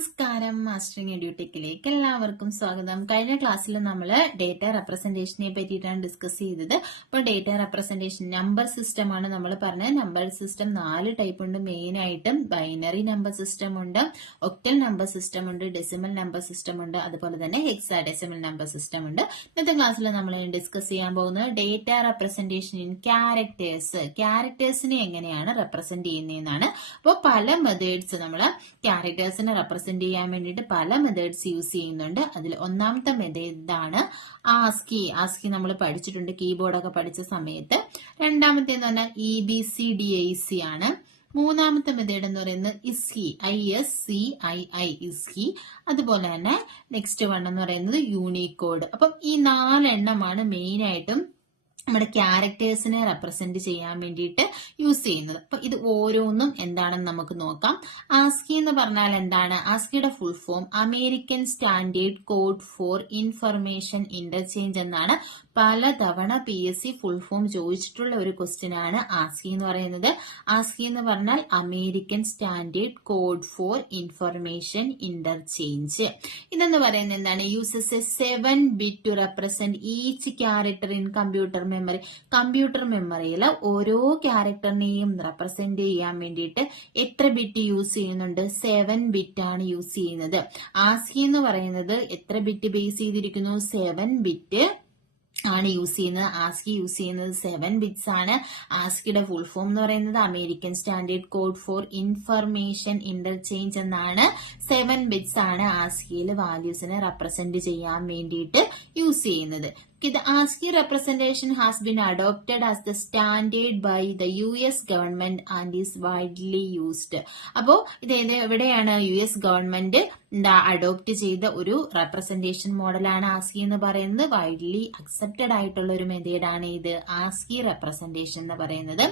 നമസ്കാരം, മാസ്റ്ററിംഗ് എഡ്യൂടെക്കിലേക്ക് എല്ലാവർക്കും സ്വാഗതം. കഴിഞ്ഞ ക്ലാസ്സിൽ നമ്മൾ ഡേറ്റ റെപ്രസെന്റേഷനെ പറ്റിയിട്ടാണ് ഡിസ്കസ് ചെയ്തത്. അപ്പോൾ ഡേറ്റ റെപ്രസെന്റേഷൻ നമ്പർ സിസ്റ്റം ആണ് നമ്മൾ പറഞ്ഞത്. നമ്പർ സിസ്റ്റം 4 ടൈപ്പ് ഉണ്ട്. മെയിൻ ആയിട്ടും ബൈനറി നമ്പർ സിസ്റ്റം ഉണ്ട്, ഒക്ടൽ നമ്പർ സിസ്റ്റം ഉണ്ട്, ഡെസിമൽ നമ്പർ സിസ്റ്റം ഉണ്ട്, അതുപോലെ തന്നെ ഹെക്സാഡെസിമൽ നമ്പർ സിസ്റ്റം ഉണ്ട്. ഇന്നത്തെ ക്ലാസ്സിൽ നമ്മൾ ഡിസ്കസ് ചെയ്യാൻ പോകുന്നത് ഡേറ്റ റെപ്രസെന്റേഷൻ ഇൻ ക്യാരക്ടേഴ്സ്. ക്യാരക്ടേഴ്സിനെ എങ്ങനെയാണ് റെപ്രസെന്റ് ചെയ്യുന്നതെന്നാണ്. അപ്പോൾ പല മെത്തേഡ്സ് നമ്മൾ ക്യാരക്ടേഴ്സിനെ റെപ്രസെന്റ് ചെയ്യാൻ വേണ്ടിയിട്ട് പല മെത്തേഡ്സ് യൂസ് ചെയ്യുന്നുണ്ട്. അതിൽ ഒന്നാമത്തെ മെത്തേഡാണ് ആസ്കി. ആസ്കി നമ്മൾ പഠിച്ചിട്ടുണ്ട് കീബോർഡൊക്കെ പഠിച്ച സമയത്ത്. രണ്ടാമത്തെ എന്ന് പറഞ്ഞാൽ EBCDIC ആണ്. മൂന്നാമത്തെ മെത്തേഡ് എന്ന് പറയുന്നത് ഇസ്കി, ISCII ഇസ്കി. അതുപോലെ തന്നെ നെക്സ്റ്റ് വൺ എന്ന് പറയുന്നത് യൂണിക്കോഡ്. അപ്പം ഈ 4 എണ്ണമാണ് മെയിൻ ആയിട്ടും നമ്മുടെ ക്യാരക്ടേഴ്സിനെ റെപ്രസെന്റ് ചെയ്യാൻ വേണ്ടിയിട്ട് യൂസ് ചെയ്യുന്നത്. അപ്പൊ ഇത് ഓരോന്നും എന്താണെന്ന് നമുക്ക് നോക്കാം. ആസ്കി എന്ന് പറഞ്ഞാൽ എന്താണ്? ആസ്കിയുടെ full form American standard code for information interchange എന്നാണ്. പലതവണ PSC ഫുൾ ഫോം ചോദിച്ചിട്ടുള്ള ഒരു ക്വസ്റ്റ്യൻ ആണ് ആസ്കി എന്ന് പറയുന്നത്. ആസ്കി എന്ന് പറഞ്ഞാൽ American standard code for information interchange. ഇതെന്ന് പറയുന്നത് എന്താണ്? Uses a 7 bit to represent each character in computer memory. Computer മെമ്മറിയിൽ ഓരോ ക്യാരക്ടറിനെയും റെപ്രസെന്റ് ചെയ്യാൻ വേണ്ടിയിട്ട് എത്ര ബിറ്റ് യൂസ് ചെയ്യുന്നുണ്ട്? 7 ബിറ്റ് ആണ് യൂസ് ചെയ്യുന്നത്. ആസ്കി എന്ന് പറയുന്നത് എത്ര ബിറ്റ് ബേസ് ചെയ്തിരിക്കുന്നു? 7 ബിറ്റ് ആണ് യൂസ് ചെയ്യുന്നത്. ആസ്കി യൂസ് ചെയ്യുന്നത് 7 ബിറ്റ്സ് ആണ്. ആസ്കിയുടെ ഫുൾ ഫോം എന്ന് പറയുന്നത് American standard code for information interchange എന്നാണ്. 7 ബിറ്റ്സ് ആണ് ആസ്കിയിൽ വാല്യൂസിനെ റെപ്രസെന്റ് ചെയ്യാൻ വേണ്ടിയിട്ട് യൂസ് ചെയ്യുന്നത്. The ASCII representation has been adopted as the standard by the US government and is widely used. അപ്പോ ഇത് എവിടെയാണ് US ഗവൺമെന്റ് അഡോപ്റ്റ് ചെയ്ത ഒരു റെപ്രസെന്റേഷൻ മോഡലാണ് ആസ്കി എന്ന് പറയുന്നത്. വൈഡ്ലി അക്സെപ്റ്റഡ് ആയിട്ടുള്ള ഒരു മെത്തേഡാണ് ഇത് ആസ്കി റെപ്രസെന്റേഷൻ എന്ന് പറയുന്നത്.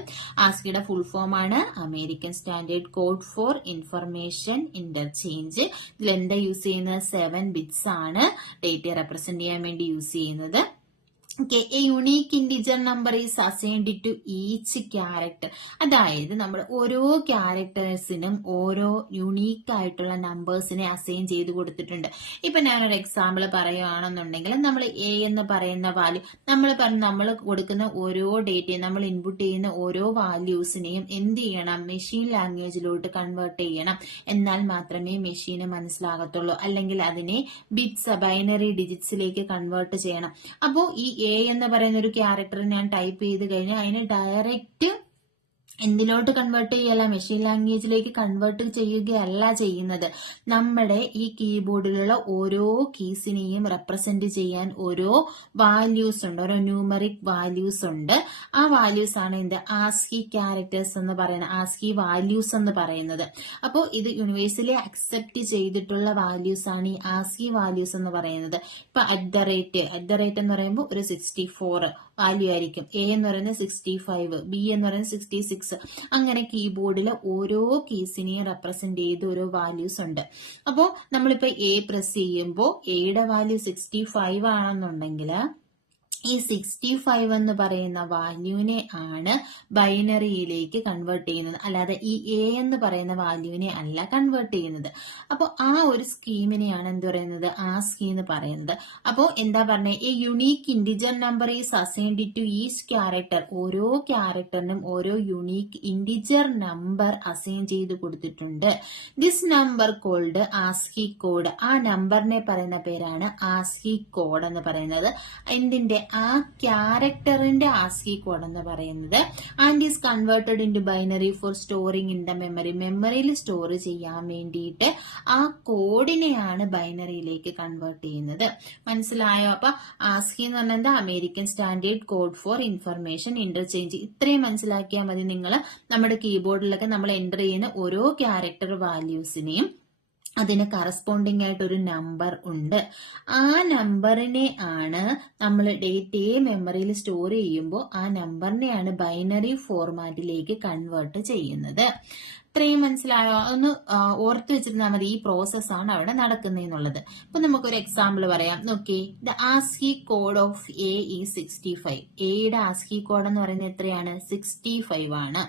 ആസ്കിയുടെ ഫുൾ ഫോം ആണ് American standard code for information interchange. ഇതിൽ എന്താ യൂസ് ചെയ്യുന്നത്? 7 ബിറ്റ്സ് ആണ് ഡേറ്റ റെപ്രസെന്റ് ചെയ്യാൻ വേണ്ടി യൂസ് ചെയ്യുന്നത്. Okay, a unique integer number is assigned to each character. അതായത് നമ്മൾ ഓരോ ക്യാരക്ടേഴ്സിനും ഓരോ യുണീക്ക് ആയിട്ടുള്ള നമ്പേഴ്സിനെ അസൈൻ ചെയ്ത് കൊടുത്തിട്ടുണ്ട്. ഇപ്പൊ ഞാനൊരു എക്സാമ്പിൾ പറയുകയാണെന്നുണ്ടെങ്കിൽ നമ്മൾ A എന്ന് പറയുന്ന വാല്യൂ നമ്മൾ കൊടുക്കുന്ന ഓരോ ഡേറ്റയും നമ്മൾ ഇൻപുട്ട് ചെയ്യുന്ന ഓരോ വാല്യൂസിനെയും എന്ത് ചെയ്യണം? മെഷീൻ ലാംഗ്വേജിലോട്ട് കൺവേർട്ട് ചെയ്യണം. എന്നാൽ മാത്രമേ മെഷീന് മനസ്സിലാകത്തുള്ളൂ. അല്ലെങ്കിൽ അതിനെ ബിറ്റ്സ് ബൈനറി ഡിജിറ്റ്സിലേക്ക് കൺവേർട്ട് ചെയ്യണം. അപ്പോ ഈ A എന്ന് പറയുന്ന ഒരു ക്യാരക്ടർ ഞാൻ ടൈപ്പ് ചെയ്ത് കഴിഞ്ഞാൽ അതിനെ ഡയറക്റ്റ് എന്തിലോട്ട് കൺവേർട്ട് ചെയ്യല്ല? മെഷീൻ ലാംഗ്വേജിലേക്ക് കൺവേർട്ട് ചെയ്യുകയല്ല ചെയ്യുന്നത്. നമ്മുടെ ഈ കീബോർഡിലുള്ള ഓരോ കീസിനെയും റെപ്രസെന്റ് ചെയ്യാൻ ഓരോ വാല്യൂസ് ഉണ്ട്, ഓരോ ന്യൂമറിക് വാല്യൂസ് ഉണ്ട്. ആ വാല്യൂസ് ആണ് എന്ത്? ആസ്കി ക്യാരക്ടേഴ്സ് എന്ന് പറയുന്നത്, ആസ്കി വാല്യൂസ് എന്ന് പറയുന്നത്. അപ്പോൾ ഇത് യൂണിവേഴ്സലി അക്സെപ്റ്റ് ചെയ്തിട്ടുള്ള വാല്യൂസ് ആണ് ഈ ആസ്കി വാല്യൂസ് എന്ന് പറയുന്നത്. ഇപ്പൊ അറ്റ് ദ റേറ്റ് എന്ന് പറയുമ്പോൾ ഒരു 64 വാല്യൂ ആയിരിക്കും. A എന്ന് പറയുന്നത് 65, B എന്ന് പറയുന്നത് 66. അങ്ങനെ കീബോർഡിൽ ഓരോ കീസിനെയും റെപ്രസെന്റ് ചെയ്ത് ഓരോ വാല്യൂസ് ഉണ്ട്. അപ്പോ നമ്മളിപ്പോ A പ്രസ് ചെയ്യുമ്പോൾ Aയുടെ വാല്യൂ 65 ആണെന്നുണ്ടെങ്കിൽ ഈ 65 എന്ന് പറയുന്ന വാല്യൂവിനെ ആണ് ബൈനറിയിലേക്ക് കൺവേർട്ട് ചെയ്യുന്നത്. അല്ലാതെ ഈ A എന്ന് പറയുന്ന വാല്യൂവിനെ അല്ല കൺവേർട്ട് ചെയ്യുന്നത്. അപ്പോൾ ആ ഒരു സ്കീമിനെയാണ് എന്ത് പറയുന്നത്? ആസ്കി എന്ന് പറയുന്നത്. അപ്പോൾ എന്താ പറഞ്ഞത്? A unique integer number is assigned to each character. ഓരോ ക്യാരക്ടറിനും ഓരോ യുണീക്ക് ഇന്റിജർ നമ്പർ അസൈൻ ചെയ്ത് കൊടുത്തിട്ടുണ്ട്. This number called ASCII code. ആ നമ്പറിനെ പറയുന്ന പേരാണ് ആസ്കി കോഡ് എന്ന് പറയുന്നത്. എന്തിന്റെ? ആ ക്യാരക്ടറിന്റെ ആസ്കി കോഡ് എന്ന് പറയുന്നത്. And is converted into binary for storing in the memory. മെമ്മറിയിൽ സ്റ്റോർ ചെയ്യാൻ വേണ്ടിയിട്ട് ആ കോഡിനെയാണ് ബൈനറിയിലേക്ക് കൺവേർട്ട് ചെയ്യുന്നത്. മനസ്സിലായോ? അപ്പൊ ആസ്കി എന്ന് പറഞ്ഞത് American standard code for information interchange. ഇത്രയും മനസ്സിലാക്കിയാൽ മതി. നിങ്ങൾ നമ്മുടെ കീബോർഡിലൊക്കെ നമ്മൾ എൻ്റർ ചെയ്യുന്ന ഓരോ ക്യാരക്ടർ വാല്യൂസിനെയും അതിന് കറസ്പോണ്ടിങ് ആയിട്ട് ഒരു നമ്പർ ഉണ്ട്. ആ നമ്പറിനെ ആണ് നമ്മൾ ഡേറ്റയെ മെമ്മറിയിൽ സ്റ്റോർ ചെയ്യുമ്പോൾ ആ നമ്പറിനെയാണ് ബൈനറി ഫോർമാറ്റിലേക്ക് കൺവേർട്ട് ചെയ്യുന്നത്. ഇത്രയും മനസ്സിലായോ? ഒന്ന് ഓർത്ത് വെച്ചിരുന്നാൽ മതി. ഈ പ്രോസസ്സാണ് അവിടെ നടക്കുന്നതെന്നുള്ളത്. ഇപ്പൊ നമുക്കൊരു എക്സാമ്പിൾ പറയാം. നോക്കി, the ASCII code of A is 65. എയുടെ ആസ്കി കോഡ് എന്ന് പറയുന്നത് എത്രയാണ്? 65 ആണ്.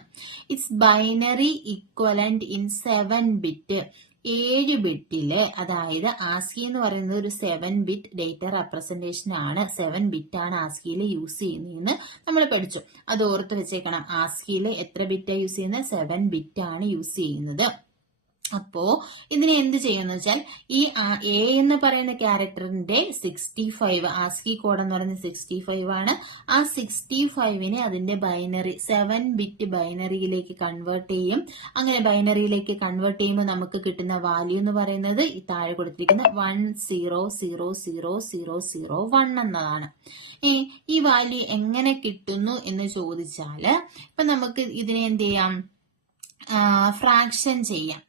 It's binary equivalent in 7 bit. 7 ബിറ്റില്, അതായത് ആസ്കി എന്ന് പറയുന്നത് ഒരു 7 ബിറ്റ് ഡേറ്റ റെപ്രസെന്റേഷൻ ആണ്. 7 ബിറ്റ് ആണ് ആസ്കിയിൽ യൂസ് ചെയ്യുന്നതെന്ന് നമ്മൾ പഠിച്ചു. അത് ഓർത്ത് വെച്ചേക്കണം. ആസ്കിയിൽ എത്ര ബിറ്റാണ് യൂസ് ചെയ്യുന്നത്? 7 ബിറ്റ് ആണ് യൂസ് ചെയ്യുന്നത്. അപ്പോ ഇതിനെ എന്ത് ചെയ്യുമെന്ന് വെച്ചാൽ ഈ എ എന്ന് പറയുന്ന ക്യാരക്ടറിന്റെ 65, ആസ്കി കോഡ് എന്ന് പറയുന്നത് 65 ആണ്. ആ 65നെ അതിന്റെ ബൈനറി 7 ബിറ്റ് ബൈനറിയിലേക്ക് കൺവേർട്ട് ചെയ്യും. അങ്ങനെ ബൈനറിയിലേക്ക് കൺവേർട്ട് ചെയ്യുമ്പോൾ നമുക്ക് കിട്ടുന്ന വാല്യൂ എന്ന് പറയുന്നത് ഈ താഴെ കൊടുത്തിരിക്കുന്ന 10000001 എന്നതാണ്. ഈ വാല്യൂ എങ്ങനെ കിട്ടുന്നു എന്ന് ചോദിച്ചാല് ഇപ്പൊ നമുക്ക് ഇതിനെ എന്ത് ചെയ്യാം? ഫ്രാക്ഷൻ ചെയ്യാം.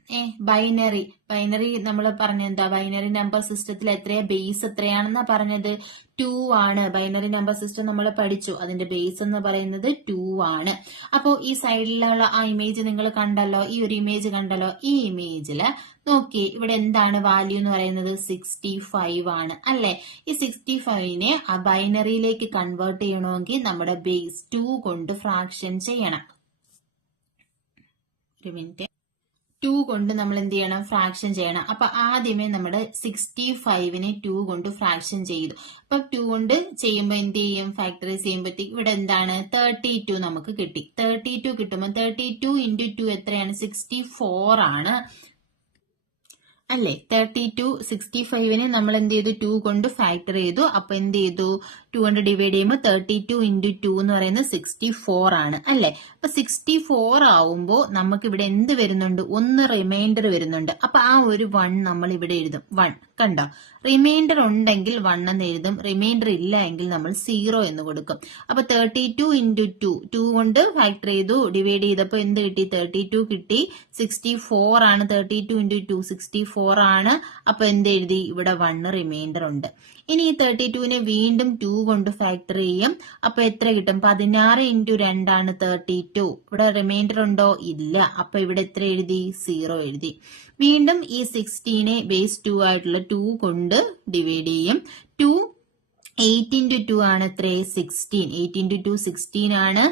ബൈനറി നമ്മൾ പറഞ്ഞ എന്താ? ബൈനറി നമ്പർ സിസ്റ്റത്തിൽ എത്രയാ? ബേസ് എത്രയാണെന്നാ പറഞ്ഞത്? 2 ആണ്. ബൈനറി നമ്പർ സിസ്റ്റം നമ്മൾ പഠിച്ചു. അതിന്റെ ബേസ് എന്ന് പറയുന്നത് 2 ആണ്. അപ്പോ ഈ സൈഡിലുള്ള ആ ഇമേജ് നിങ്ങൾ കണ്ടല്ലോ, ഈ ഒരു ഇമേജ് കണ്ടല്ലോ. ഈ ഇമേജില് നോക്കി, ഇവിടെ എന്താണ് വാല്യൂ എന്ന് പറയുന്നത്? 65 ആണ് അല്ലെ? ഈ 65നെ ആ ബൈനറിയിലേക്ക് കൺവേർട്ട് ചെയ്യണമെങ്കിൽ നമ്മുടെ ബേസ് 2 കൊണ്ട് ഫ്രാക്ഷൻ ചെയ്യണം. ഒരു മിനിറ്റ്. 2 കൊണ്ട് നമ്മൾ എന്ത് ചെയ്യണം? ഫ്രാക്ഷൻ ചെയ്യണം. അപ്പൊ ആദ്യമേ നമ്മുടെ 65നെ 2 കൊണ്ട് ഫ്രാക്ഷൻ ചെയ്തു. അപ്പൊ 2 കൊണ്ട് ചെയ്യുമ്പോൾ എന്ത് ചെയ്യും? ഫാക്ടറൈസ് ചെയ്യുമ്പോഴത്തേക്ക് ഇവിടെ എന്താണ്? 32 നമുക്ക് കിട്ടി. 32 കിട്ടുമ്പോൾ 32 × 2 എത്രയാണ്? 64 ആണ് അല്ലേ? 32 65നെ നമ്മൾ എന്ത് ചെയ്തു? 2 കൊണ്ട് ഫാക്ടർ ചെയ്തു. അപ്പൊ എന്ത് ചെയ്തു? 2 കൊണ്ട് ഡിവൈഡ് ചെയ്യുമ്പോൾ 32 × 2 എന്ന് പറയുന്നത് 64 ആണ് അല്ലെ? അപ്പൊ 64 ആവുമ്പോൾ നമുക്ക് ഇവിടെ എന്ത് വരുന്നുണ്ട്? 1 റിമൈൻഡർ വരുന്നുണ്ട്. അപ്പൊ ആ ഒരു 1 നമ്മൾ ഇവിടെ എഴുതും. 1 കണ്ടോ? റിമൈൻഡർ ഉണ്ടെങ്കിൽ 1 എന്ന് എഴുതും. റിമൈൻഡർ ഇല്ല എങ്കിൽ നമ്മൾ 0 എന്ന് കൊടുക്കും. അപ്പൊ 32 × 2 കൊണ്ട് ഫാക്ടർ ചെയ്തു, ഡിവൈഡ് ചെയ്തപ്പോ എന്ത് കിട്ടി? 32 കിട്ടി. 64 ആണ്. 32 × 2 64 ആണ്. അപ്പൊ എന്ത് എഴുതി? ഇവിടെ 1 റിമൈൻഡർ ഉണ്ട്. ഇനി ഈ 32നെ വീണ്ടും 2 കൊണ്ട് ഫാക്ടർ ചെയ്യും. അപ്പൊ എത്ര കിട്ടും? 16 × 2 ആണ് 32. ഇവിടെ റിമൈൻഡർ ഉണ്ടോ? ഇല്ല. അപ്പൊ ഇവിടെ എത്ര എഴുതി? 0 എഴുതി. വീണ്ടും ഈ 16നെ ബേസ് 2 ആയിട്ടുള്ള 2 കൊണ്ട് ഡിവൈഡ് ചെയ്യും. 8 × 2 ആണ് എത്ര? 16. 8 × 2 16 ആണ്.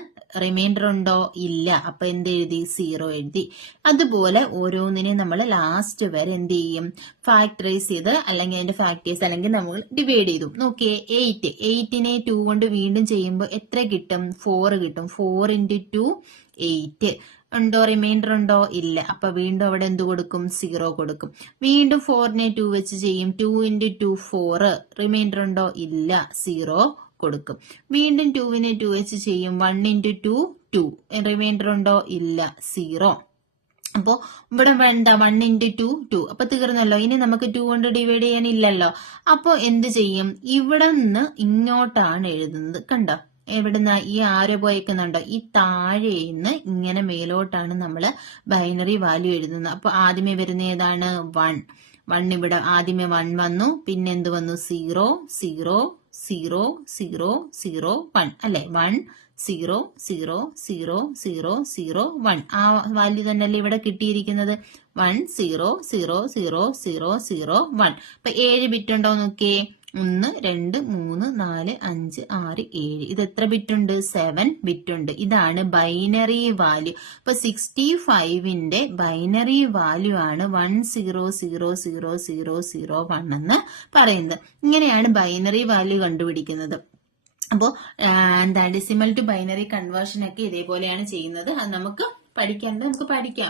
റിമൈൻഡർ ഉണ്ടോ? ഇല്ല. അപ്പൊ എന്ത് എഴുതി? 0 എഴുതി. അതുപോലെ ഓരോന്നിനെ നമ്മൾ ലാസ്റ്റ് വരെ എന്ത് ചെയ്യും? ഫാക്ടറൈസ് ചെയ്ത് അല്ലെങ്കിൽ അതിന്റെ ഫാക്ടേഴ്സ് അല്ലെങ്കിൽ നമ്മൾ ഡിവൈഡ് ചെയ്തു. നോക്കിയേ, 8നെ 2 കൊണ്ട് വീണ്ടും ചെയ്യുമ്പോൾ എത്ര കിട്ടും? 4 കിട്ടും. 4 × 2 8 ഉണ്ടോ? റിമൈൻഡർ ഉണ്ടോ? ഇല്ല. അപ്പൊ വീണ്ടും അവിടെ എന്ത് കൊടുക്കും? 0 കൊടുക്കും. വീണ്ടും 4നെ 2 വെച്ച് ചെയ്യും. 2 × 2 4. റിമൈൻഡർ ഉണ്ടോ? ഇല്ല. 0 കൊടുക്കും. വീണ്ടും 2നെ 2 വെച്ച് ചെയ്യും. 1 × 2 2. റിമൈൻഡർ ഉണ്ടോ? ഇല്ല. 0. അപ്പോ ഇവിടെ എന്താ? 1 × 2 2. അപ്പൊ തീർന്നല്ലോ. ഇനി നമുക്ക് 2 കൊണ്ട് ഡിവൈഡ് ചെയ്യാനില്ലല്ലോ. അപ്പൊ എന്ത് ചെയ്യും? ഇവിടെ നിന്ന് ഇങ്ങോട്ടാണ് എഴുതുന്നത്. കണ്ടോ? എവിടുന്ന? ഈ ആരോ പോയിക്കുന്നുണ്ടോ? ഈ താഴെന്ന് ഇങ്ങനെ മേലോട്ടാണ് നമ്മള് ബൈനറി വാല്യൂ എഴുതുന്നത്. അപ്പൊ ആദ്യമേ വരുന്ന ഏതാണ്? 1 ഇവിടെ ആദ്യമേ 1 വന്നു. പിന്നെ എന്ത് വന്നു? 0 0 0 0 0 1 അല്ലെ? 1 0 0 0 0 0 1. ആ വാല്യൂ തന്നെയല്ലേ ഇവിടെ കിട്ടിയിരിക്കുന്നത്? 1 0 0 0 0 0 1. അപ്പൊ 7 ബിറ്റ് ഉണ്ടോ നോക്കിയേ? 1 2 3 4 5 6 7. ഇത് എത്ര ബിറ്റ് ഉണ്ട്? 7 ബിറ്റ് ഉണ്ട്. ഇതാണ് ബൈനറി വാല്യൂ. അപ്പൊ 65ന്റെ ബൈനറി വാല്യൂ ആണ് 10000001 എന്ന് പറയുന്നത്. ഇങ്ങനെയാണ് ബൈനറി വാല്യൂ കണ്ടുപിടിക്കുന്നത്. അപ്പോ എന്താ ഡെസിമൽ ടു ബൈനറി കൺവേർഷൻ ഒക്കെ ഇതേപോലെയാണ് ചെയ്യുന്നത്. അത് നമുക്ക് പഠിക്കാം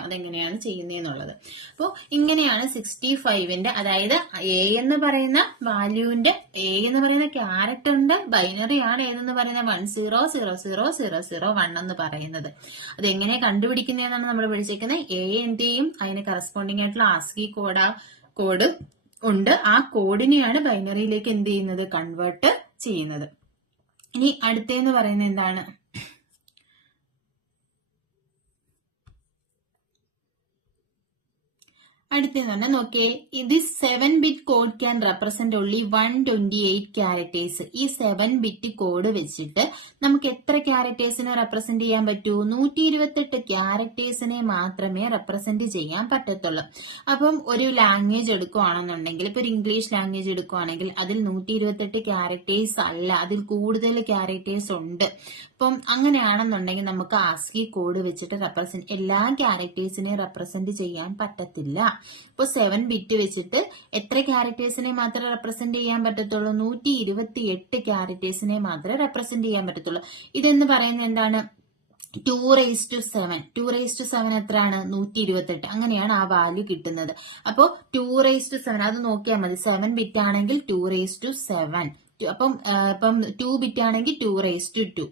അതെങ്ങനെയാണ് ചെയ്യുന്നതെന്നുള്ളത്. അപ്പോൾ ഇങ്ങനെയാണ് 65ന്റെ, അതായത് എ എന്ന് പറയുന്ന വാല്യൂവിന്റെ, എ എന്ന് പറയുന്ന ക്യാരക്ടറിന്റെ ബൈനറി ആണ് ഏതെന്ന് പറയുന്ന 10000001 എന്ന് പറയുന്നത്. അതെങ്ങനെ കണ്ടുപിടിക്കുന്നതെന്നാണ് നമ്മൾ പഠിച്ചേക്കുന്നത്. എ എന്റെയും അതിന് കറസ്പോണ്ടിങ് ആയിട്ടുള്ള ആസ്കി കോഡ് ഉണ്ട്. ആ കോഡിനെയാണ് ബൈനറിയിലേക്ക് എന്ത് ചെയ്യുന്നത്? കൺവേർട്ട് ചെയ്യുന്നത്. ഇനി അടുത്തെന്ന് പറയുന്നത് എന്താണ്? അടുത്തെന്ന് പറഞ്ഞാൽ നോക്കിയേ, ഇത് 7 bit code can represent only 128 characters. ഈ 7 ബിറ്റ് കോഡ് വെച്ചിട്ട് നമുക്ക് എത്ര ക്യാരക്ടേഴ്സിനെ റെപ്രസെന്റ് ചെയ്യാൻ പറ്റൂ? 128 ക്യാരക്ടേഴ്സിനെ മാത്രമേ റെപ്രസെന്റ് ചെയ്യാൻ പറ്റത്തുള്ളൂ. അപ്പം ഒരു ലാംഗ്വേജ് എടുക്കുകയാണെന്നുണ്ടെങ്കിൽ, ഇപ്പൊ ഒരു ഇംഗ്ലീഷ് ലാംഗ്വേജ് എടുക്കുകയാണെങ്കിൽ അതിൽ 128 ക്യാരക്ടേഴ്സ് അല്ല, അതിൽ കൂടുതൽ ക്യാരക്ടേഴ്സ് ഉണ്ട്. അപ്പം അങ്ങനെയാണെന്നുണ്ടെങ്കിൽ നമുക്ക് ആസ്കി കോഡ് വെച്ചിട്ട് എല്ലാ ക്യാരക്ടേഴ്സിനെയും റെപ്രസെന്റ് ചെയ്യാൻ പറ്റത്തില്ല. ഇപ്പൊ 7 ബിറ്റ് വെച്ചിട്ട് എത്ര ക്യാരക്ടേഴ്സിനെ മാത്രമേ റെപ്രസെന്റ് ചെയ്യാൻ പറ്റത്തുള്ളൂ? 128 ക്യാരക്ടേഴ്സിനെ മാത്രമേ റെപ്രസെന്റ് ചെയ്യാൻ പറ്റത്തുള്ളൂ. ഇതെന്ന് പറയുന്നത് എന്താണ്? 2⁻7. 2⁻7 എത്രയാണ്? 128. അങ്ങനെയാണ് ആ വാല്യൂ കിട്ടുന്നത്. അപ്പോ 2⁻7 അത് നോക്കിയാൽ മതി. 7 ബിറ്റ് ആണെങ്കിൽ 2⁻7. അപ്പം 2 ബിറ്റ് ആണെങ്കിൽ 2⁻2.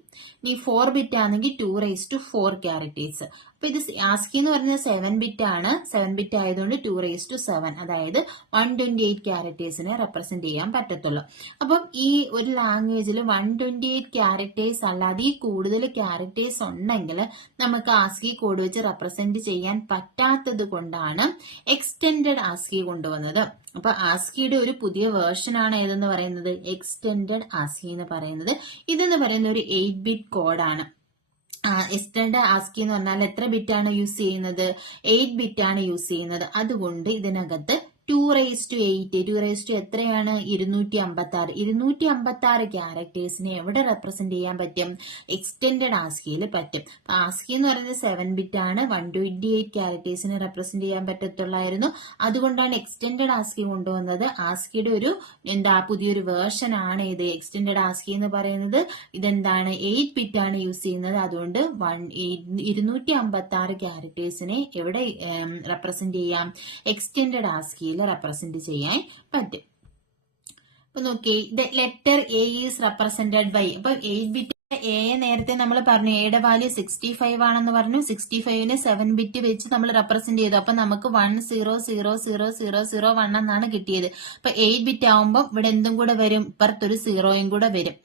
ഇനി 4 ബിറ്റ് ആണെങ്കിൽ 2⁻4 ക്യാരക്ടേഴ്സ്. അപ്പൊ ഇത് ആസ്കി എന്ന് പറഞ്ഞാൽ 7 ബിറ്റ് ആണ്. 7 ബിറ്റ് ആയതുകൊണ്ട് 2⁻7, അതായത് 128 ക്യാരക്ടേഴ്സിനെ റെപ്രസെന്റ് ചെയ്യാൻ പറ്റത്തുള്ളൂ. അപ്പം ഈ ഒരു ലാംഗ്വേജിൽ 128 ക്യാരക്ടേഴ്സ് അല്ലാതെ ഈ കൂടുതൽ ക്യാരക്ടേഴ്സ് ഉണ്ടെങ്കിൽ നമുക്ക് ആസ്കി കോഡ് വെച്ച് റെപ്രസെന്റ് ചെയ്യാൻ പറ്റാത്തത് കൊണ്ടാണ് എക്സ്റ്റെൻഡഡ് ആസ്കി കൊണ്ടുവന്നത്. അപ്പൊ ആസ്കിയുടെ ഒരു പുതിയ വേർഷൻ ആണ് ഏതെന്ന് പറയുന്നത്? എക്സ്റ്റെൻഡഡ് ആസ്കി എന്ന് പറയുന്നത്. ഇതെന്ന് പറയുന്ന ഒരു 8 ബിറ്റ് കോഡാണ്. എക്സ്റ്റെൻഡ് ആസ്കി എന്ന് പറഞ്ഞാൽ എത്ര ബിറ്റ് ആണ് യൂസ് ചെയ്യുന്നത്? 8 ബിറ്റ് ആണ് യൂസ് ചെയ്യുന്നത്. അതുകൊണ്ട് ഇതിനകത്ത് 2⁻8. 2⁻8 എത്രയാണ്? 256. 256 ക്യാരക്ടേഴ്സിനെ എവിടെ റെപ്രസെന്റ് ചെയ്യാൻ പറ്റും? എക്സ്റ്റെൻഡഡ് ആസ്കിയിൽ പറ്റും. ആസ്കി എന്ന് പറയുന്നത് 7 ബിറ്റ് ആണ്. 128 ക്യാരക്ടേഴ്സിനെ റെപ്രസെന്റ് ചെയ്യാൻ പറ്റത്തുള്ളായിരുന്നു. അതുകൊണ്ടാണ് എക്സ്റ്റെൻഡഡ് ആസ്കി കൊണ്ടുവന്നത്. ആസ്കിയുടെ ഒരു പുതിയൊരു വേർഷൻ ആണ് ഇത് എക്സ്റ്റെൻഡഡ് ആസ്കി എന്ന് പറയുന്നത്. ഇതെന്താണ്? 8 ബിറ്റ് ആണ് യൂസ് ചെയ്യുന്നത്. അതുകൊണ്ട് 256 ക്യാരക്ടേഴ്സിനെ എവിടെ റെപ്രസെന്റ് ചെയ്യാം? എക്സ്റ്റെൻഡഡ് ആസ്കിയിൽ റെപ്രസെന്റ് ചെയ്യാൻ പറ്റും. അപ്പൊ നോക്കി, letter A is represented by. അപ്പൊ 8 ബിറ്റ് എ നേരത്തെ നമ്മൾ പറഞ്ഞു എയുടെ വാല്യൂ 65 ആണെന്ന് പറഞ്ഞു. 65ന് 7 ബിറ്റ് വെച്ച് നമ്മൾ റെപ്രസെന്റ് ചെയ്തു. അപ്പൊ നമുക്ക് 10000001 എന്നാണ് കിട്ടിയത്. അപ്പൊ 8 ബിറ്റ് ആവുമ്പോൾ ഇവിടെ എന്തും കൂടെ വരും? ഇപ്പുറത്തൊരു 0യും കൂടെ വരും.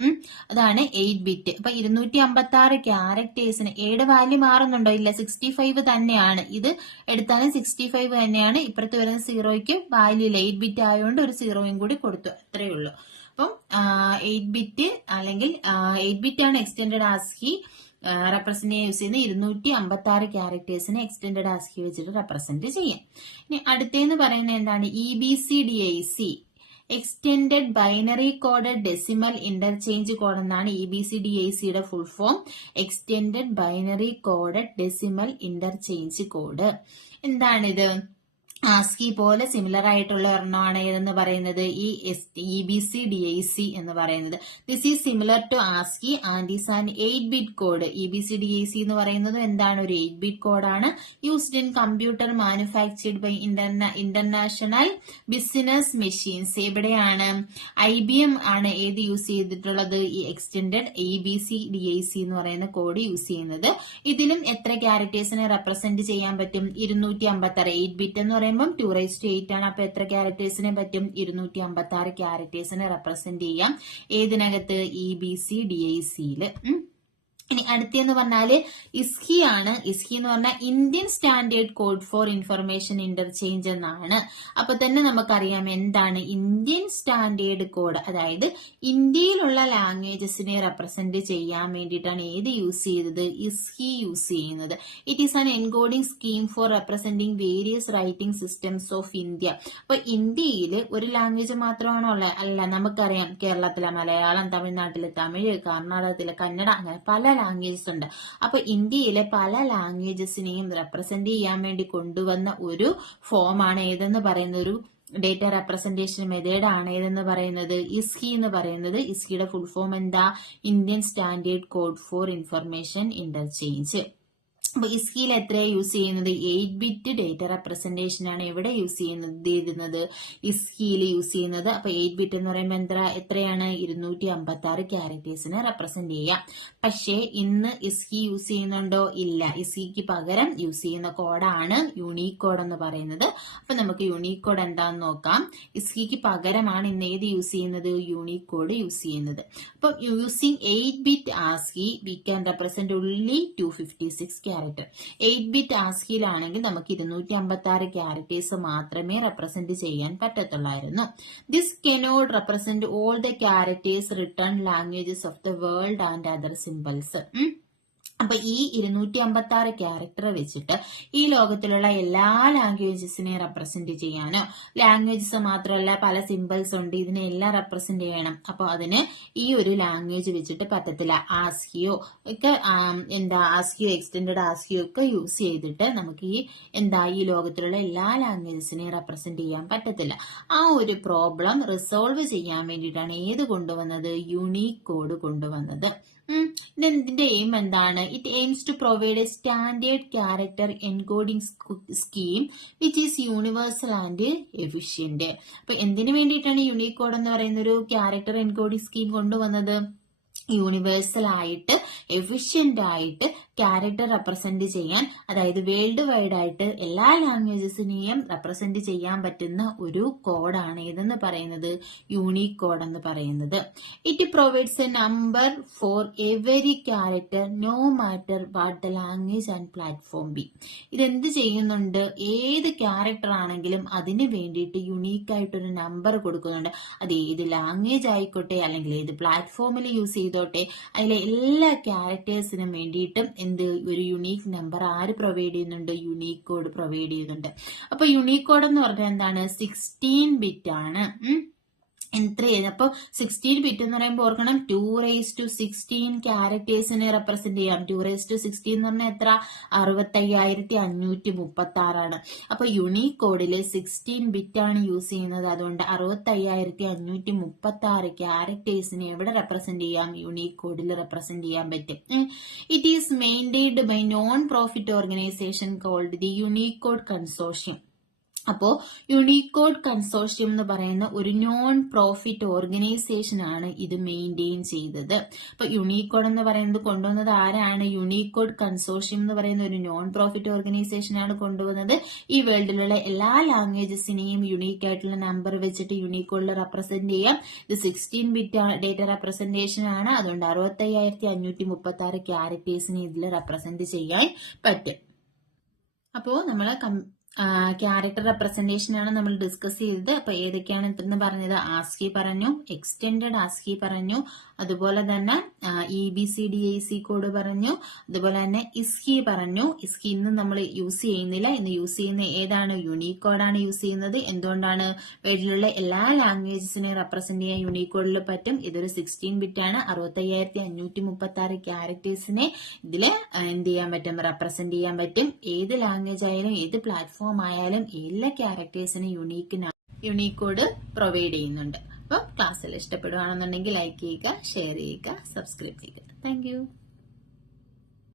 അതാണ് 8 ബിറ്റ്. അപ്പൊ 256 ക്യാരക്ടേഴ്സിന് എയുടെ വാല്യൂ മാറുന്നുണ്ടോ? ഇല്ല, 65 തന്നെയാണ്. ഇത് എടുത്താലും 65 തന്നെയാണ്. ഇപ്പുറത്ത് വരുന്ന 0യ്ക്ക് വാല്യൂ ഇല്ല. 8 ബിറ്റ് ആയതുകൊണ്ട് ഒരു 0യും കൂടി കൊടുത്തു. അത്രയേ ഉള്ളൂ. അപ്പം 8 ബിറ്റ് അല്ലെങ്കിൽ 8 ബിറ്റ് ആണ് എക്സ്റ്റെൻഡഡ് ആസ്കി റെപ്രസെന്റ് യൂസ് ചെയ്യുന്ന. 256 ക്യാരക്ടേഴ്സിനെ എക്സ്റ്റെൻഡഡ് ആസ്കി വെച്ചിട്ട് റെപ്രസെന്റ് ചെയ്യാം. ഇനി അടുത്തേന്ന് പറയുന്നത് എന്താണ്? EBCDIC, extended binary coded decimal interchange code എന്നാണ് EBCDICയുടെ full form. Extended binary coded decimal interchange code. എന്താണിത്? ആസ്കി പോലെ സിമിലർ ആയിട്ടുള്ള ഒരെണ്ണമാണ് ഏതെന്ന് പറയുന്നത്? ഈ EBCDIC എന്ന് പറയുന്നത്. This is similar to ASCII and is an 8 bit code. EBCDIC എന്ന് പറയുന്നത് എന്താണ്? ഒരു 8 ബിറ്റ് കോഡാണ്. Used in computer manufactured by international business machines. എവിടെയാണ്? IBM ആണ് ഏത് യൂസ് ചെയ്തിട്ടുള്ളത്? ഈ എക്സ്റ്റെൻഡഡ് EBCDIC എന്ന് പറയുന്ന കോഡ് യൂസ് ചെയ്യുന്നത്. ഇതിലും എത്ര ക്യാരക്ടേഴ്സിനെ റെപ്രസെന്റ് ചെയ്യാൻ പറ്റും? 256. 8 ബിറ്റ് എന്ന് പറയുമ്പോൾ 2⁸8 ആണ്. അപ്പൊ എത്ര ക്യാരക്ടേഴ്സിനെ പറ്റും? 256 ക്യാരക്ടേഴ്സിനെ റെപ്രസെന്റ് ചെയ്യാം. ഏതിനകത്ത്? EBCDICയില്. ഇനി അടുത്തെന്ന് പറഞ്ഞാല് ഇസ്കി ആണ്. ഇസ്കി എന്ന് പറഞ്ഞാൽ Indian standard code for information interchange എന്നാണ്. അപ്പൊ തന്നെ നമുക്കറിയാം എന്താണ് ഇന്ത്യൻ സ്റ്റാൻഡേർഡ് കോഡ്. അതായത് ഇന്ത്യയിലുള്ള ലാംഗ്വേജസിനെ റെപ്രസെന്റ് ചെയ്യാൻ വേണ്ടിയിട്ടാണ് ഏത് യൂസ് ചെയ്തത്? ഇസ്കി യൂസ് ചെയ്യുന്നത്. It is an encoding scheme for representing various writing systems of India. അപ്പൊ ഇന്ത്യയിൽ ഒരു ലാംഗ്വേജ് മാത്രമാണോ ഉള്ളത്? അല്ല, നമുക്കറിയാം കേരളത്തിലെ മലയാളം, തമിഴ്നാട്ടിലെ തമിഴ്, കർണാടകത്തിലെ കന്നഡ, അങ്ങനെ പല ലാംഗ്വേജസ് ഉണ്ട്. അപ്പൊ ഇന്ത്യയിലെ പല ലാംഗ്വേജസിനെയും റെപ്രസെന്റ് ചെയ്യാൻ വേണ്ടി കൊണ്ടുവന്ന ഒരു ഫോമാണ് ഏതെന്ന് പറയുന്ന ഒരു ഡേറ്റ റെപ്രസെന്റേഷൻ മെത്തേഡ് ആണ് ഏതെന്ന് പറയുന്നത്? ഇസ്കി എന്ന് പറയുന്നത്. ഇസ്കിയുടെ ഫുൾ ഫോം എന്താ? Indian standard code for information interchange. അപ്പൊ ഇസ്കിയിൽ എത്രയാ യൂസ് ചെയ്യുന്നത്? 8 ബിറ്റ് ഡേറ്റ റെപ്രസെന്റേഷൻ ആണ് എവിടെ യൂസ് ചെയ്യുന്നത്? ഇസ്കിയിൽ യൂസ് ചെയ്യുന്നത്. അപ്പൊ 8 ബിറ്റ് എന്ന് പറയുമ്പോൾ എത്രയാണ്? 256 ക്യാരക്ടേഴ്സിനെ റെപ്രസെന്റ് ചെയ്യാം. പക്ഷേ ഇന്ന് ഇസ്കി യൂസ് ചെയ്യുന്നുണ്ടോ? ഇല്ല. ഇസ്കിക്ക് പകരം യൂസ് ചെയ്യുന്ന കോഡാണ് യൂണീക് കോഡ് എന്ന് പറയുന്നത്. അപ്പൊ നമുക്ക് യൂണീക് കോഡ് എന്താന്ന് നോക്കാം. ഇസ്കിക്ക് പകരമാണ് ഇന്ന് ഏത് യൂസ് ചെയ്യുന്നത്? യൂണീക് കോഡ് യൂസ് ചെയ്യുന്നത്. അപ്പൊ using 8 bit ASCII we can represent only 256 character. 8 bit ആസ്കിയിലാണെങ്കിൽ നമുക്ക് 256 ക്യാരക്ടേഴ്സ് മാത്രമേ റെപ്രസെന്റ് ചെയ്യാൻ പറ്റത്തുള്ളായിരുന്നു. This cannot represent all the characters written languages of the world and other symbols. അപ്പൊ ഈ 256 ക്യാരക്ടർ വെച്ചിട്ട് ഈ ലോകത്തിലുള്ള എല്ലാ ലാംഗ്വേജസിനെയും റെപ്രസെന്റ് ചെയ്യാനോ, ലാംഗ്വേജസ് മാത്രമല്ല പല സിമ്പിൾസ് ഉണ്ട്, ഇതിനെല്ലാം റെപ്രസെന്റ് ചെയ്യണം. അപ്പൊ അതിന് ഈ ഒരു ലാംഗ്വേജ് വെച്ചിട്ട് പറ്റത്തില്ല. ആസ്കിയോ ഒക്കെ ആസ്കിയോ, എക്സ്റ്റെൻഡഡ് ആസ്കിയോ ഒക്കെ യൂസ് ചെയ്തിട്ട് നമുക്ക് ഈ ലോകത്തിലുള്ള എല്ലാ ലാംഗ്വേജസിനെയും റെപ്രസെന്റ് ചെയ്യാൻ പറ്റത്തില്ല. ആ ഒരു പ്രോബ്ലം റിസോൾവ് ചെയ്യാൻ വേണ്ടിയിട്ടാണ് ഏത് കൊണ്ടുവന്നത്? യൂണീക് കോഡ് കൊണ്ടുവന്നത്. ഇതിന്റെ എയിം എന്താണ്? It aims to provide a standard character encoding scheme which is universal and efficient. അപ്പൊ എന്തിനു വേണ്ടിയിട്ടാണ് യൂണീക് കോഡ് എന്ന് പറയുന്ന ഒരു ക്യാരക്ടർ എൻകോഡിംഗ് സ്കീം കൊണ്ടുവന്നത്? യൂണിവേഴ്സൽ ആയിട്ട് എഫിഷ്യന്റ് ആയിട്ട് ക്യാരക്ടർ റെപ്രസെന്റ് ചെയ്യാൻ, അതായത് വേൾഡ് വൈഡ് ആയിട്ട് എല്ലാ ലാംഗ്വേജസിനെയും റെപ്രസെന്റ് ചെയ്യാൻ പറ്റുന്ന ഒരു കോഡാണ് ഏതെന്ന് പറയുന്നത്? യൂണീക് കോഡ് എന്ന് പറയുന്നത്. It provides a number for every character no matter what the language and platform be. ഇതെന്ത് ചെയ്യുന്നുണ്ട്? ഏത് ക്യാരക്ടർ ആണെങ്കിലും അതിന് വേണ്ടിയിട്ട് യുണീക്ക് ആയിട്ടൊരു നമ്പർ കൊടുക്കുന്നുണ്ട്. അത് ഏത് ലാംഗ്വേജ് ആയിക്കോട്ടെ, അല്ലെങ്കിൽ ഏത് പ്ലാറ്റ്ഫോമിൽ യൂസ് ചെയ്തോട്ടെ, അതിലെ എല്ലാ ക്യാരക്ടേഴ്സിനും വേണ്ടിയിട്ടും ഒരു യുണീക്ക് നമ്പർ ആര് പ്രൊവൈഡ് ചെയ്യുന്നുണ്ട്? യുണീക് കോഡ് പ്രൊവൈഡ് ചെയ്യുന്നുണ്ട്. അപ്പൊ യുണീക് കോഡ് എന്ന് പറഞ്ഞാൽ എന്താണ്? 16 ബിറ്റ് ആണ്. അപ്പൊ 16 ബിറ്റ് എന്ന് പറയുമ്പോൾ ഓർക്കണം 2⁻16 ക്യാരക്ടേഴ്സിനെ റെപ്രസെന്റ് ചെയ്യാം. 2⁻16 എന്ന് പറഞ്ഞാൽ എത്ര? 65,536 ആണ്. അപ്പൊ യുണീക് കോഡിൽ 16 ബിറ്റ് ആണ് യൂസ് ചെയ്യുന്നത്. അതുകൊണ്ട് 65,536 ക്യാരക്ടേഴ്സിനെ എവിടെ റെപ്രസെന്റ് ചെയ്യാം? യുണീക് കോഡിൽ റെപ്രസെന്റ് ചെയ്യാൻ പറ്റും. It is maintained by non profit organisation called the Unicode consortium. അപ്പോ യുണീക് കോഡ് കൺസോർഷ്യം എന്ന് പറയുന്ന ഒരു നോൺ പ്രോഫിറ്റ് ഓർഗനൈസേഷൻ ആണ് ഇത് മെയിൻറ്റെയിൻ ചെയ്തത്. അപ്പൊ യുണീക് കോഡ് എന്ന് പറയുന്നത് കൊണ്ടുവന്നത് ആരാണ്? യുണീക് കോഡ് കൺസോർഷ്യം എന്ന് പറയുന്ന ഒരു നോൺ പ്രോഫിറ്റ് ഓർഗനൈസേഷൻ ആണ് കൊണ്ടുവന്നത്. ഈ വേൾഡിലുള്ള എല്ലാ ലാംഗ്വേജസിനെയും യുണീക്ക് ആയിട്ടുള്ള നമ്പർ വെച്ചിട്ട് യുണീക് കോഡിൽ റെപ്രസെന്റ് ചെയ്യാം. ഇത് 16 ബിറ്റ് ഡേറ്റ റെപ്രസെന്റേഷൻ ആണ്. അതുകൊണ്ട് 65,536 ക്യാരക്ടേഴ്സിനെ ഇതിൽ റെപ്രസെന്റ് ചെയ്യാൻ പറ്റും. അപ്പോ നമ്മള് ക്യാരക്ടർ റെപ്രസെന്റേഷൻ ആണ് നമ്മൾ ഡിസ്കസ് ചെയ്തത്. അപ്പൊ ഏതൊക്കെയാണ് ഇതെന്ന് പറഞ്ഞത്? ആസ്കി പറഞ്ഞു, എക്സ്റ്റെൻഡഡ് ആസ്കി പറഞ്ഞു, അതുപോലെ തന്നെ EBCDIC കോഡ് പറഞ്ഞു, അതുപോലെ തന്നെ ഇസ്കി പറഞ്ഞു. ഇസ്കി ഇന്ന് നമ്മൾ യൂസ് ചെയ്യുന്നില്ല. ഇന്ന് യൂസ് ചെയ്യുന്ന ഏതാണ്? യുണീക് കോഡാണ് യൂസ് ചെയ്യുന്നത്. എന്തുകൊണ്ടാണ്? വേൾഡിലുള്ള എല്ലാ ലാംഗ്വേജസിനെ റെപ്രസെന്റ് ചെയ്യാൻ യുണീക് കോഡിൽ പറ്റും. ഇതൊരു 16 ബിറ്റ് ആണ്. 65,536 ക്യാരക്ടേഴ്സിനെ ഇതില് എന്ത് ചെയ്യാൻ പറ്റും? റെപ്രസെന്റ് ചെയ്യാൻ പറ്റും. ഏത് ലാംഗ്വേജ് ആയാലും ഏത് പ്ലാറ്റ്ഫോം ആയാലും എല്ലാ ക്യാരക്ടേഴ്സിനും യുണീക് കോഡ് പ്രൊവൈഡ് ചെയ്യുന്നുണ്ട്. അപ്പം ക്ലാസ്സിൽ ഇഷ്ടപ്പെടുകയാണെന്നുണ്ടെങ്കിൽ ലൈക്ക് ചെയ്യുക, ഷെയർ ചെയ്യുക, സബ്സ്ക്രൈബ് ചെയ്യുക. താങ്ക്